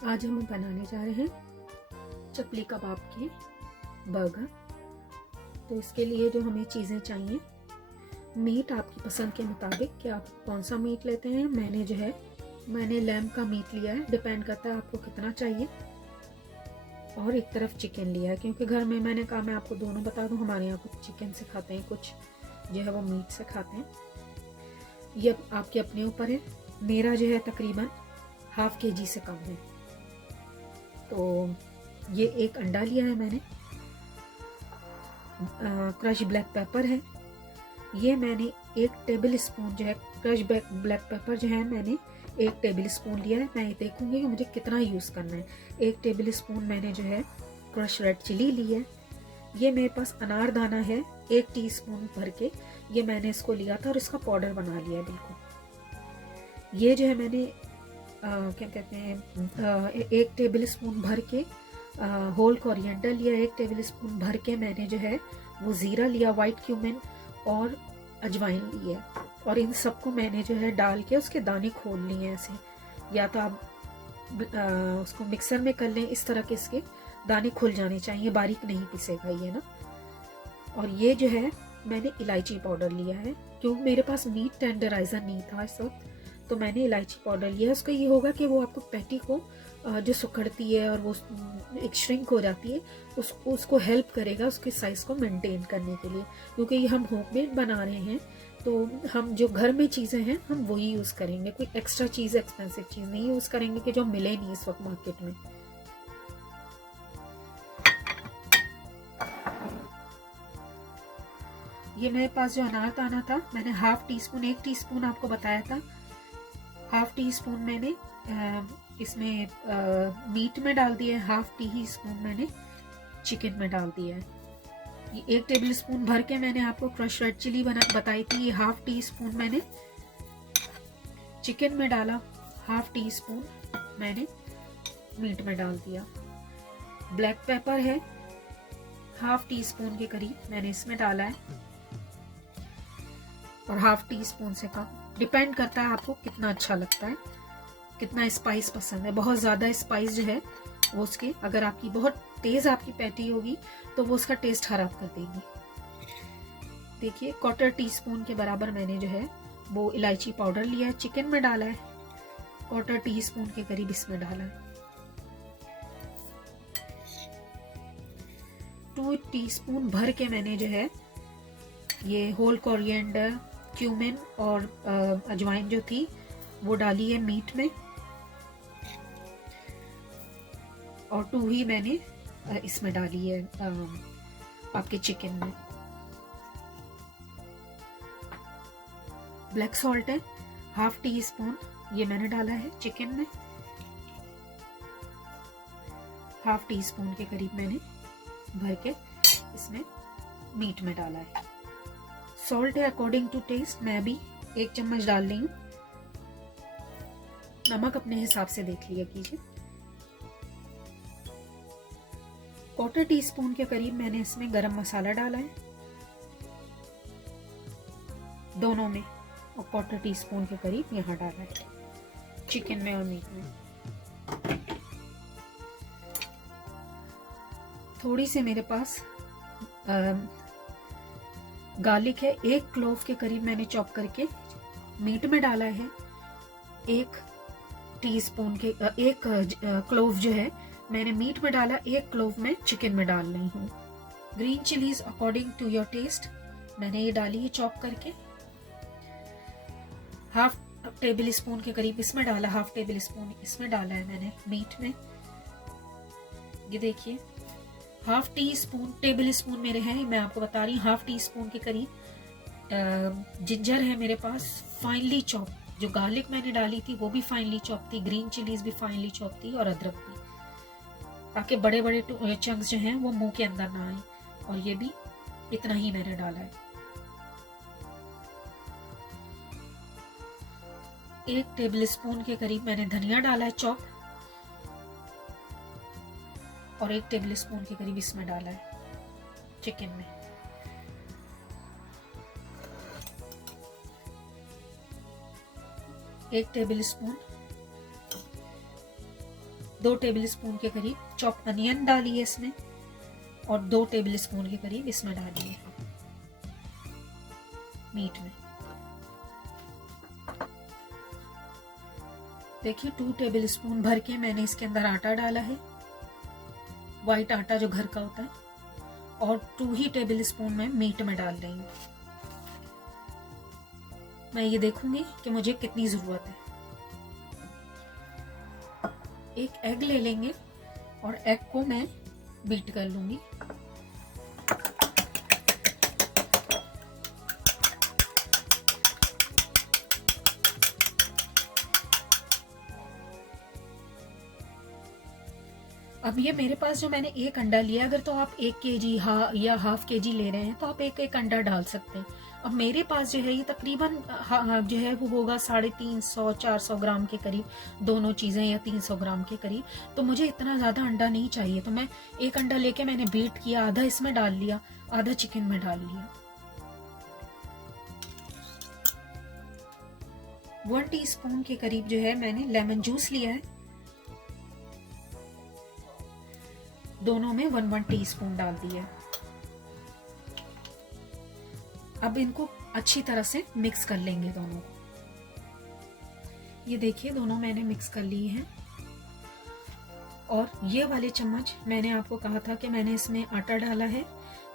आज हम बनाने जा रहे हैं चपली कबाब के बर्गर। तो इसके लिए जो हमें चीज़ें चाहिए, मीट आपकी पसंद के मुताबिक कि आप कौन सा मीट लेते हैं। मैंने लैम्ब का मीट लिया है, डिपेंड करता है आपको कितना चाहिए। और एक तरफ चिकन लिया है, क्योंकि घर में मैंने कहा मैं आपको दोनों बता दूं, हमारे यहाँ कुछ चिकन से खाते हैं, कुछ जो है वो मीट से खाते हैं। ये आपके अपने ऊपर है। मेरा जो है तकरीबन ½ kg से कम है। तो ये एक अंडा लिया है मैंने, क्रश ब्लैक पेपर है। ये मैंने 1 टेबल स्पून जो है क्रश ब्लैक पेपर जो है मैंने 1 टेबल स्पून लिया है। मैं देखूंगी कि मुझे कितना यूज़ करना है। 1 टेबल स्पून मैंने जो है क्रश रेड चिली ली है। ये मेरे पास अनार दाना है 1 टीस्पून भर के, ये मैंने इसको लिया था और इसका पाउडर बना लिया है बिल्कुल। ये जो है मैंने क्या कहते हैं 1 टेबल स्पून भर के होल कोरिएंडर लिया। 1 टेबल स्पून भर के मैंने जो है वो ज़ीरा लिया, वाइट क्यूमिन और अजवाइन ली है। और इन सबको मैंने जो है डाल के उसके दाने खोल लिए हैं ऐसे, या तो आप उसको मिक्सर में कर लें, इस तरह के इसके दाने खुल जाने चाहिए, बारीक नहीं पिसेगा ये ना। और ये जो है मैंने इलायची पाउडर लिया है, क्योंकि मेरे पास मीट टेंडराइजर नहीं था इस वक्त, तो मैंने इलायची पाउडर लिया है। उसका ये होगा कि वो आपको पैटी को जो सुखड़ती है और वो एक श्रिंक हो जाती है, उसको हेल्प करेगा उसके साइज़ को मेंटेन करने के लिए। क्योंकि ये हम होममेड बना रहे हैं, तो हम जो घर में चीज़ें हैं हम वही यूज़ करेंगे, कोई एक्स्ट्रा चीज़, एक्सपेंसिव चीज़ नहीं यूज़ करेंगे कि जो मिले नहीं इस वक्त मार्केट में। ये मेरे पास जो अनार दाना था, मैंने ½ टीस्पून, 1 टीस्पून आपको बताया था, ½ टीस्पून मैंने इसमें मीट में डाल दिया है, ½ टीस्पून मैंने चिकन में डाल दिया है। ये 1 टेबल स्पून भर के मैंने आपको क्रश रेड चिली बताई थी, ये ½ टीस्पून मैंने चिकन में डाला, ½ टीस्पून मैंने मीट में डाल दिया। ब्लैक पेपर है ½ टीस्पून के करीब मैंने इसमें डाला है, और ½ टीस्पून से कम, डिपेंड करता है आपको कितना अच्छा लगता है, कितना स्पाइस पसंद है। बहुत ज़्यादा स्पाइस जो है वो उसके, अगर आपकी बहुत तेज़ आपकी पैटी होगी तो वो उसका टेस्ट खराब कर देगी। देखिए 1/4 टीस्पून के बराबर मैंने जो है वो इलायची पाउडर लिया है, चिकन में डाला है, 1/4 टीस्पून के करीब इसमें डाला है। 2 टीस्पून भर के मैंने जो है ये होल कोरिएंडर, क्यूमिन और अजवाइन जो थी वो डाली है मीट में, और 2 ही मैंने इसमें डाली है आपके चिकन में। ब्लैक सॉल्ट है ½ टीस्पून, ये मैंने डाला है चिकन में, ½ टीस्पून के करीब मैंने भर के इसमें मीट में डाला है। सॉल्ट है अकॉर्डिंग टू टेस्ट, मैं भी 1 चम्मच डाल रही हूँ। नमक अपने हिसाब से देख लिया कीजिए। 1/4 टीस्पून के करीब मैंने इसमें गरम मसाला डाला है दोनों में, और 1/4 टीस्पून के करीब यहाँ डाला है चिकन में और मीट में। थोड़ी सी मेरे पास गार्लिक है, 1 क्लोव के करीब मैंने चॉप करके मीट में डाला है। 1 टीस्पून के 1 क्लोव जो है मैंने मीट में डाला, 1 क्लोव में चिकन में डाल रही हूँ। Green chillies according to your taste मैंने ये डाली है चॉप करके। ½ टेबल स्पून के करीब इसमें डाला, ½ टेबल स्पून इसमें डाला है मैंने मीट में। ये देखिए ½ टीस्पून, टेबल स्पून मेरे हैं, मैं आपको बता रही हूँ, ½ टीस्पून के करीब जिंजर है मेरे पास, फाइनली चॉप। जो गार्लिक मैंने डाली थी वो भी फाइनली चॉप थी, ग्रीन चिलीज भी फाइनली चॉप थी, और अदरक भी, ताकि बड़े बड़े चंक्स जो हैं वो मुंह के अंदर ना आए। और ये भी इतना ही मैंने डाला है। 1 टेबल स्पून के करीब मैंने धनिया डाला है चॉप, और 1 टेबल स्पून के करीब इसमें डाला है चिकन में। एक टेबल स्पून 2 टेबल स्पून के करीब चॉप अनियन डालिए इसमें, और 2 टेबल स्पून के करीब इसमें डालिए मीट में। देखिए 2 टेबल स्पून भर के मैंने इसके अंदर आटा डाला है, व्हाइट आटा जो घर का होता है, और 2 ही टेबल स्पून मैं मीट में डाल रही हूँ। मैं ये देखूंगी कि मुझे कितनी जरूरत है। एक एग ले लेंगे और एग को मैं बीट कर लूंगी। अब ये मेरे पास जो मैंने एक अंडा लिया, अगर तो आप 1 केजी या हाफ केजी ले रहे हैं तो आप एक अंडा डाल सकते हैं। अब मेरे पास जो है ये तकरीबन जो है वो होगा 350-400 ग्राम के करीब, दोनों चीज़ें, या 300 ग्राम के करीब। तो मुझे इतना ज़्यादा अंडा नहीं चाहिए, तो मैं एक अंडा लेके मैंने बीट किया, आधा इसमें डाल लिया, आधा चिकन में डाल लिया। 1 टीस्पून के करीब जो है मैंने लेमन जूस लिया है, दोनों में 1 टीस्पून डाल दिया। अब इनको अच्छी तरह से मिक्स कर लेंगे दोनों को। ये देखिए दोनों मैंने मिक्स कर लिए हैं। और ये वाले चम्मच, मैंने आपको कहा था कि मैंने इसमें आटा डाला है,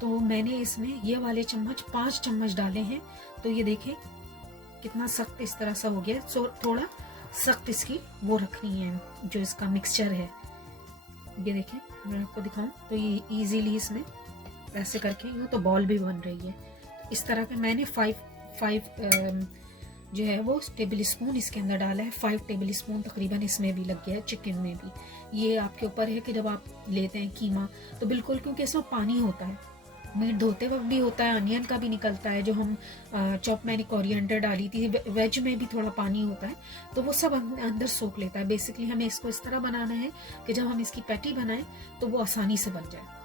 तो मैंने इसमें ये वाले चम्मच 5 चम्मच डाले हैं। तो ये देखें कितना सख्त इस तरह सा हो गया। सो थोड़ा सख्त इसकी वो रखनी है जो इसका मिक्सचर है। ये देखें, मैं आपको दिखाऊं तो ये इजीली इसमें ऐसे करके यूँ तो बॉल भी बन रही है। इस तरह के मैंने 5 जो है वो टेबल स्पून इसके अंदर डाला है। 5 टेबल स्पून तकरीबन इसमें भी लग गया है, चिकन में भी। ये आपके ऊपर है कि जब आप लेते हैं कीमा तो बिल्कुल, क्योंकि इसमें पानी होता है, मीट धोते वक्त भी होता है, अनियन का भी निकलता है, जो हम चॉप मैंने कोरिएंडर डाली थी, वेज में भी थोड़ा पानी होता है, तो वो सब अंदर सोख लेता है। बेसिकली हमें इसको इस तरह बनाना है कि जब हम इसकी पैटी बनाएं तो वो आसानी से बन जाए।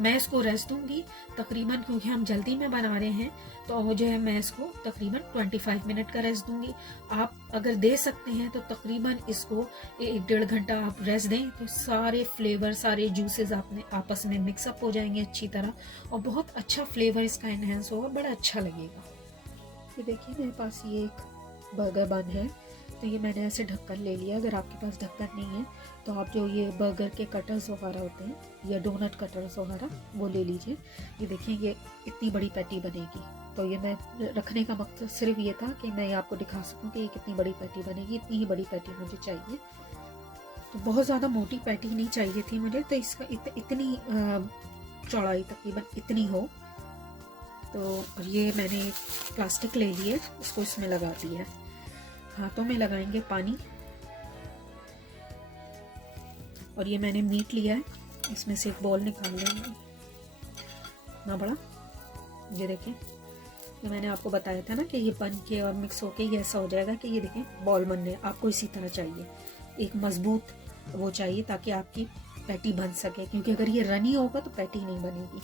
मैं इसको रेस्ट दूंगी तकरीबन, क्योंकि हम जल्दी में बना रहे हैं, तो जो है मैं इसको तकरीबन 25 मिनट का रेस्ट दूंगी। आप अगर दे सकते हैं तो तकरीबन इसको 1-1.5 घंटा आप रेस्ट दें, तो सारे फ्लेवर, सारे जूसेस आपने आपस में मिक्सअप हो जाएंगे अच्छी तरह, और बहुत अच्छा फ्लेवर इसका इनहेंस होगा, बड़ा अच्छा लगेगा। ये देखिए मेरे पास ये एक बर्गर बन है, तो ये मैंने ऐसे ढक्कन ले लिया। अगर आपके पास ढक्कन नहीं है तो आप जो ये बर्गर के कटर्स वगैरह होते हैं या डोनट कटर्स वगैरह वो ले लीजिए। ये देखिए ये इतनी बड़ी पैटी बनेगी, तो ये मैं रखने का मकसद सिर्फ ये था कि मैं आपको दिखा सकूं कि ये कितनी बड़ी पैटी बनेगी। इतनी ही बड़ी पैटी मुझे चाहिए, तो बहुत ज़्यादा मोटी पैटी नहीं चाहिए थी मुझे, तो इसका इतनी चौड़ाई तकरीबन इतनी हो। तो ये मैंने प्लास्टिक ले लिए, इसको इसमें लगा दिया है। हाथों में लगाएंगे पानी, और ये मैंने मीट लिया है, इसमें से एक बॉल निकाल लेंगे ना बड़ा। ये देखें, ये मैंने आपको बताया था ना कि ये बन के और मिक्स होके ये ऐसा हो जाएगा कि ये देखें बॉल बनने। आपको इसी तरह चाहिए, एक मजबूत वो चाहिए ताकि आपकी पैटी बन सके, क्योंकि अगर ये रनी होगा तो पैटी नहीं बनेगी।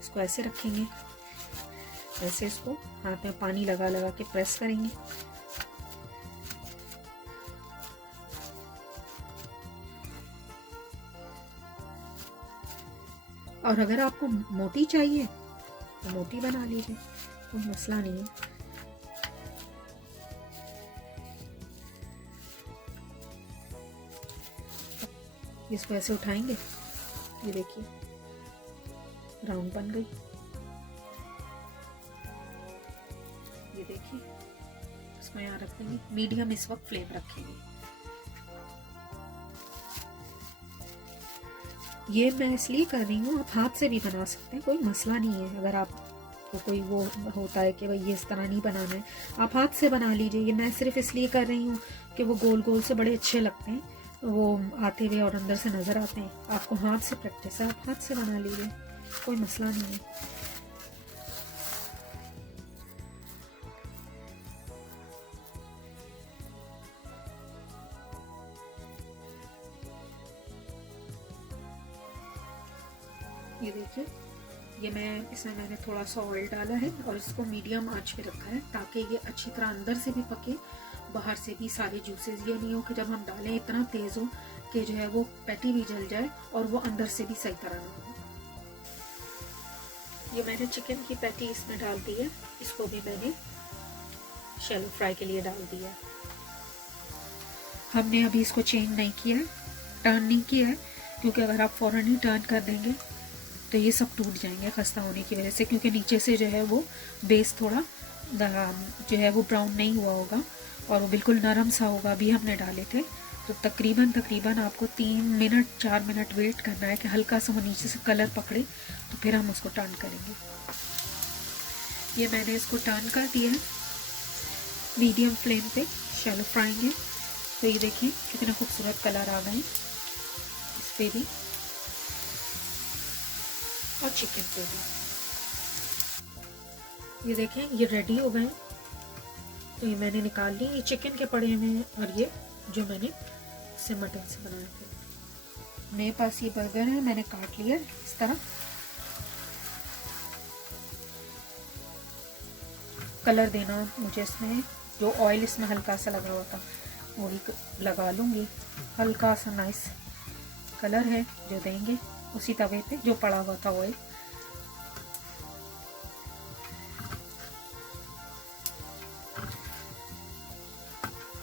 इसको ऐसे रखेंगे, ऐसे इसको हाथ में पानी लगा लगा के प्रेस करेंगे। और अगर आपको मोटी चाहिए तो मोटी बना लीजिए, कोई मसला नहीं है। इसको ऐसे उठाएंगे, ये देखिए राउंड बन गई। ये देखिए, इसको यहाँ रख देंगे, मीडियम इस वक्त फ्लेम रखेंगे। ये मैं इसलिए कर रही हूँ, आप हाथ से भी बना सकते हैं, कोई मसला नहीं है। अगर आपको कोई वो होता है कि भाई ये इस तरह नहीं बनाना है, आप हाथ से बना लीजिए। ये मैं सिर्फ इसलिए कर रही हूँ कि वो गोल गोल से बड़े अच्छे लगते हैं, वो आते हुए और अंदर से नज़र आते हैं। आपको हाथ से प्रैक्टिस है, आप हाथ से बना लीजिए, कोई मसला नहीं है। ये देखिए, ये इसमें मैंने थोड़ा सा ऑयल डाला है और इसको मीडियम आंच पे रखा है ताकि ये अच्छी तरह अंदर से भी पके बाहर से भी सारे जूसेस, ये नहीं हो कि जब हम डालें इतना तेज हो कि जो है वो पैटी भी जल जाए और वो अंदर से भी सही तरह ना हो। ये मैंने चिकन की पैटी इसमें डाल दी है, इसको भी मैंने शैलो फ्राई के लिए डाल दिया। हमने अभी इसको चेंज नहीं किया है, टर्न नहीं किया है, क्योंकि अगर आप फ़ौरन ही टर्न कर देंगे तो ये सब टूट जाएंगे खस्ता होने की वजह से, क्योंकि नीचे से जो है वो बेस थोड़ा जो है वो ब्राउन नहीं हुआ होगा और वो बिल्कुल नरम सा होगा। अभी हमने डाले थे तो तकरीबन आपको 3 मिनट 4 मिनट वेट करना है कि हल्का सा वो नीचे से कलर पकड़े, तो फिर हम उसको टर्न करेंगे। ये मैंने इसको टर्न कर दिया है, मीडियम फ्लेम पे शैलो फ्राइंग है। तो ये देखिए कितना खूबसूरत कलर आ गए इस पे भी और चिकन पे भी। ये देखें ये रेडी हो गए। तो ये मैंने निकाल ली, ये चिकन के पड़े हुए हैं और ये जो मैंने से मटन से बनाए थे। मेरे पास ये बर्गर है, मैंने काट लिया इस तरह। कलर देना मुझे इसमें, जो ऑयल इसमें हल्का सा लगा हुआ था वही लगा लूँगी। हल्का सा नाइस कलर है जो देंगे उसी तवे पे जो पड़ा हुआ था ऑयल।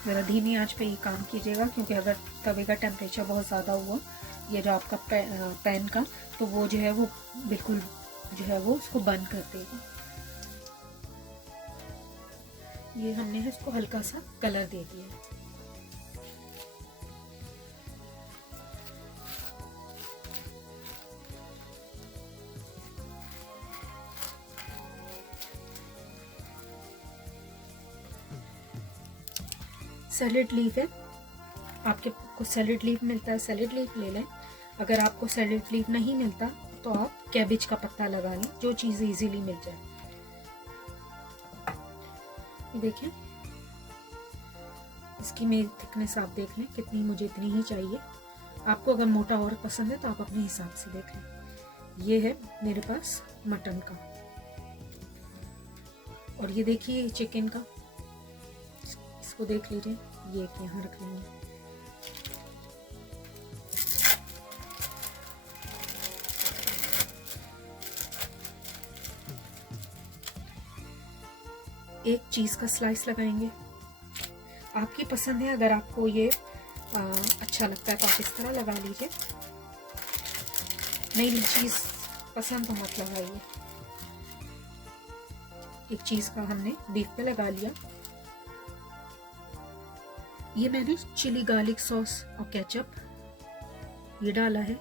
ज़रा धीमी आंच पे ये काम कीजिएगा, क्योंकि अगर तवे का टेम्परेचर बहुत ज़्यादा हुआ ये जो आपका पैन का, तो वो जो है वो बिल्कुल जो है वो उसको बंद कर देगा। ये हमने इसको हल्का सा कलर दे दिया। सैलेड लीफ है, आपके को सैलेड लीफ मिलता है सैलेड लीफ ले लें। अगर आपको सैलेड लीफ नहीं मिलता तो आप कैबेज का पत्ता लगा लें, जो चीज़ इजीली मिल जाए। देखें इसकी मेरी थिकनेस आप देख लें कितनी, मुझे इतनी ही चाहिए। आपको अगर मोटा और पसंद है तो आप अपने हिसाब से देख लें। ये है मेरे पास मटन का, और ये देखिए चिकन का, इसको देख लीजिए, ये एक यहाँ रख लेंगे। एक चीज़ का स्लाइस लगाएंगे, आपकी पसंद है। अगर आपको ये अच्छा लगता है तो आप इस तरह लगा लीजिए, नहीं चीज़ पसंद तो मत लगाइए। एक चीज़ का हमने बीफ पे लगा लिया। ये मैंने चिली गार्लिक सॉस और केचप ये डाला है।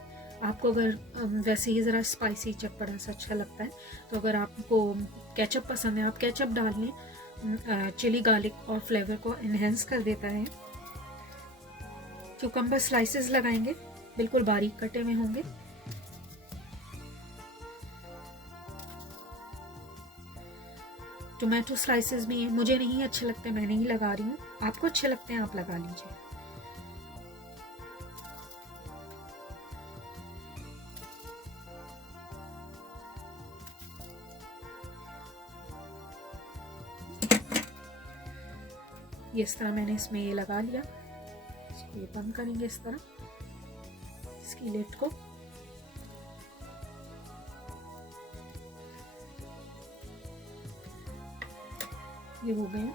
आपको अगर वैसे ही ज़रा स्पाइसी चटपटा सा अच्छा लगता है तो अगर आपको केचप पसंद है आप केचप डाल लें। चिली गार्लिक और फ्लेवर को इन्हेंस कर देता है। क्यूकम्बर स्लाइसेस लगाएंगे, बिल्कुल बारीक कटे हुए होंगे। टोमेटो स्लाइसेस भी हैं, मुझे नहीं अच्छे लगते, मैं नहीं लगा रही हूँ। आपको अच्छे लगते हैं आप लगा लीजिए। ये इस तरह मैंने इसमें ये लगा लिया। इसको ये बंद करेंगे इस तरह, इसकी लिड को। ये हो गए।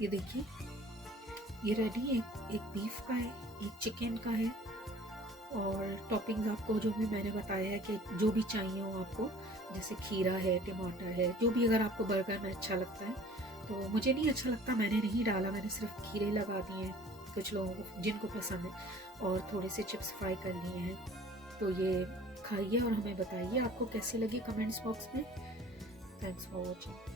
ये देखिए ये रेडी है। एक बीफ का है, एक चिकन का है, और टॉपिंग्स आपको जो भी मैंने बताया है कि जो भी चाहिए हो आपको, जैसे खीरा है, टमाटर है, जो भी अगर आपको बर्गर में अच्छा लगता है। तो मुझे नहीं अच्छा लगता, मैंने नहीं डाला, मैंने सिर्फ खीरे लगा दिए हैं कुछ लोगों को जिनको पसंद है, और थोड़े से चिप्स फ्राई कर लिए हैं। तो ये खाइए और हमें बताइए आपको कैसी लगी कमेंट्स बॉक्स में। Thanks for watching.